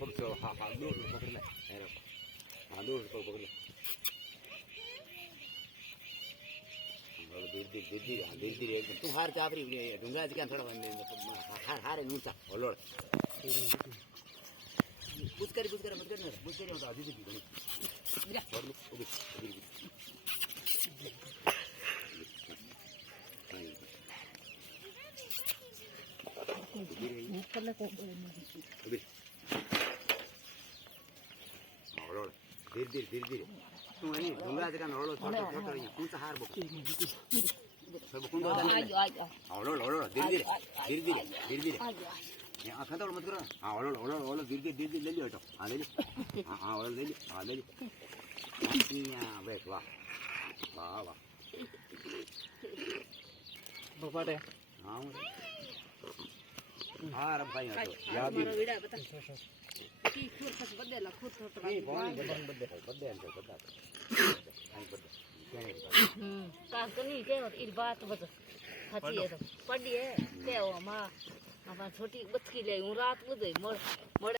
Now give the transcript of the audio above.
પકડો હા હા દોર પકડી લે હેરો હા દોર પકડી લે ધીરે ધીરે ધીરે ધીરે એકદમ તું હાર ચાપરી ઢુંગરા ક્યાં થોડા હારે ઊંચા હલોડ પૂછ કરી મત કર ને પૂછ કરી તો હજી સુધી धीरे धीरे धीरे धीरे तू वही ढूंगा जगह नोड़ो छोटो छोटो ये कौन सा हार बोल सब कौन दो दाने ओलो ओलो धीरे धीरे धीरे धीरे धीरे धीरे ये आँखें तो मत करो हाँ ओलो ओलो ओलो धीरे धीरे धीरे ले लियो तो हाँ ले ली हाँ ओलो ले ली हाँ ले ली यहाँ बैठ वाह वाह वाह बपाटे हाँ हाँ रब भाई याद भी की खुर खस बदला खुर खस नहीं कौन बदले अंतर बदला नहीं बदले का कनी के ई बात बत साची है तो पड़ी है के मां छोटी बचकी ले हूं रात बुदे